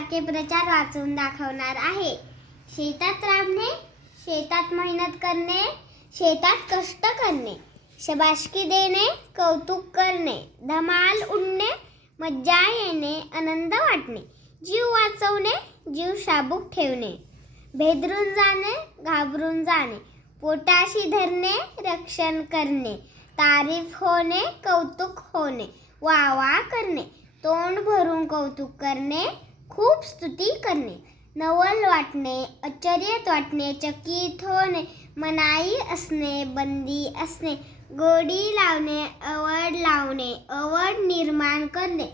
वाक्यप्रचार वाचून दाखवणार आहे. शेतात राबणे, शेतात मेहनत करणे, शेतात कष्ट करणे, शाबासकी देणे, कौतुक करणे, धमाल उडणे, मज्जा येणे, आनंद वाटणे, जीव वाचवणे, जीव शाबूक ठेवणे, भेदरून जाणे, घाबरून जाणे, पोटाशी धरणे, रक्षण करणे, तारीफ होणे, कौतुक होणे, वाह करणे, तोंड भरून कौतुक करणे, खूप स्तुती करणे, नवल वाटणे, आश्चर्यात वाटणे, चकित होणे, मनाई असणे, बंदी असणे, गोडी लावणे, आवड निर्माण करणे,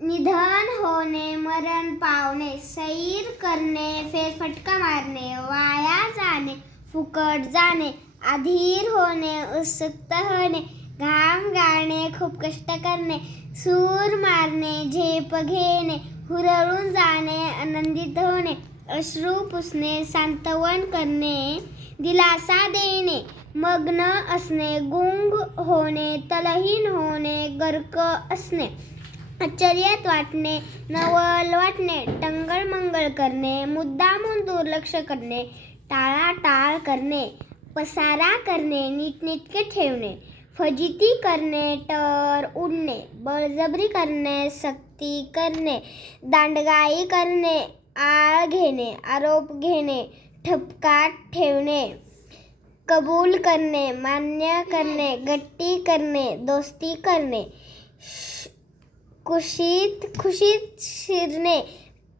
निधन होणे, मरण पावणे, सैर करणे, फेरफटका मारणे, वाया जाणे, फुकट जाणे, अधीर होणे, उत्सुक होणे, घाम गाळणे, खूप कष्ट करणे, सूर मारणे, झेप घेणे, हुरळून जाणे, आनंदित होणे, अश्रू पुसणे, सांत्वन करणे, दिलासा देणे, मग्न असणे, गुंग होणे, तलहीन होणे, गर्क असणे, आश्चर्यात वाटणे, नवल वाटणे, टंगळमंगळ करणे, मुद्दामून दुर्लक्ष करणे, टाळाटाळ करणे, पसारा करणे, नीटनेटके ठेवणे, फजिती करणे, टर उडणे, बळजबरी करणे, सक्ती करणे, दांडगाई करणे, आळ घेणे, आरोप घेणे, ठपका ठेवणे, कबूल करणे, मान्य करणे, गट्टी करणे, दोस्ती करणे, खुशीत शिरणे,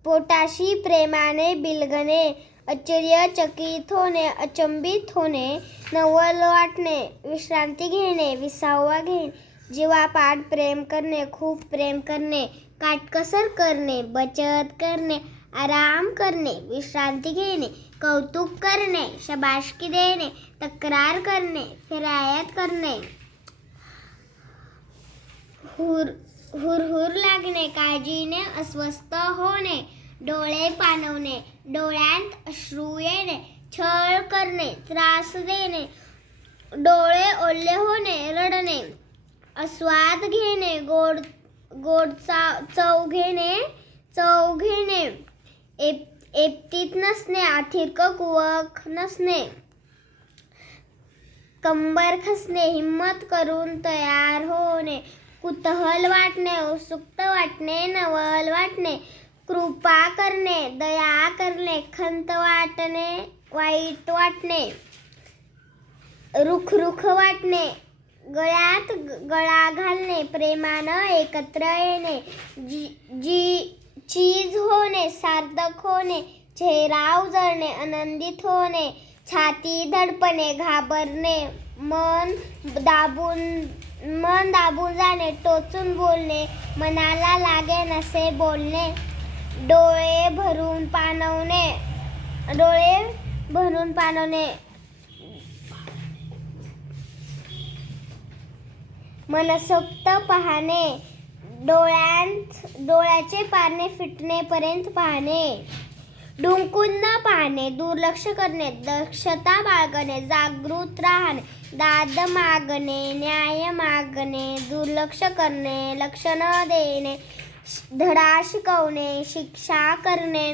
पोटाशी प्रेमाने बिलगणे, आश्चर्यचकित होणे, अचंबित होणे, नवल वाटणे, विश्रांती घेणे, विसावा घेणे, जीवापाड प्रेम करणे, खूप प्रेम करणे, काटकसर करणे, बचत करणे, आराम करणे, विश्रांती घेणे, कौतुक करणे, शाबासकी देणे, तक्रार करणे, फिरायत करणे, हुरहुर लागणे, काळजीने अस्वस्थ होणे, डोळे पाणवणे, डोळ्यांत अश्रू येणे, छळ करणे, त्रास देणे, डोळे ओले होणे, रडणे, आस्वाद घेणे, गोड चव घेणे, एप्तीत नसणे, आथिर्क कुवक नसणे, कंबर खसणे, हिम्मत करून तयार होणे, कुतूहल वाटणे, उत्सुकता वाटणे, नवल वाटणे, कृपा करणे, दया करणे, खंत वाटणे, वाईट वाटणे, रुख वाटणे, गळ्यात गळा घालणे, प्रेमानं एकत्र येणे, चीज होणे, सार्थक होणे, चेहरा उजळणे, आनंदित होणे, छाती धडपणे, घाबरणे, मन दाबून जाणे, टोचून बोलणे, मनाला लागेल असे बोलणे, डोळे भरून पाणवणे, मनसोक्त पाहणे, डोळ्याचे पारणे फिटण्यापर्यंत पाहणे, डुंकून न पाहणे, दुर्लक्ष करणे, दक्षता बाळगणे, जागृत राहणे, दाद मागणे, न्याय मागणे, दुर्लक्ष करणे, लक्ष न देणे, धडा शिकवणे, शिक्षा करणे,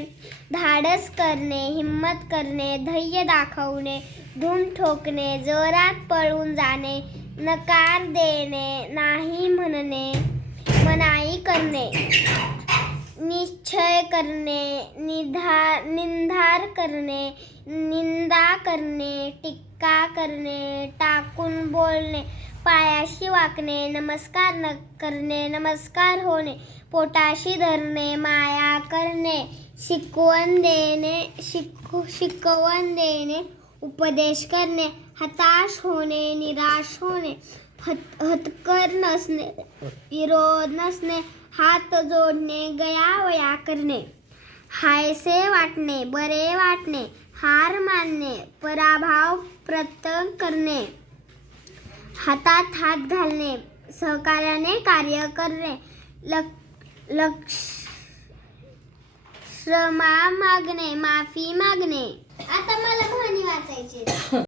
धाडस करणे, हिम्मत करणे, धैर्य दाखवणे, धूम ठोकणे, जोरात पळून जाणे, नकार देणे, नाही म्हणणे, मनाई करणे, निश्चय करणे, निंदा करणे, टीका करणे, टाकून बोलणे, पायाशी वाकणे, नमस्कार न करणे, नमस्कार होणे, पोटाशी धरणे, माया करणे, शिकवण देणे, उपदेश करणे, हताश होणे, निराश होणे, हतकर नसणे, विरोध नसणे, हात जोडणे, गयावया करणे, हायसे वाटणे, बरे वाटणे, हार मानणे, पराभव पत्करणे करणे, हातात हात घालणे, सहकार्याने कार्य करणे, क्षमा मागणे, माफी मागणे. आता मला म्हणी वाचायची.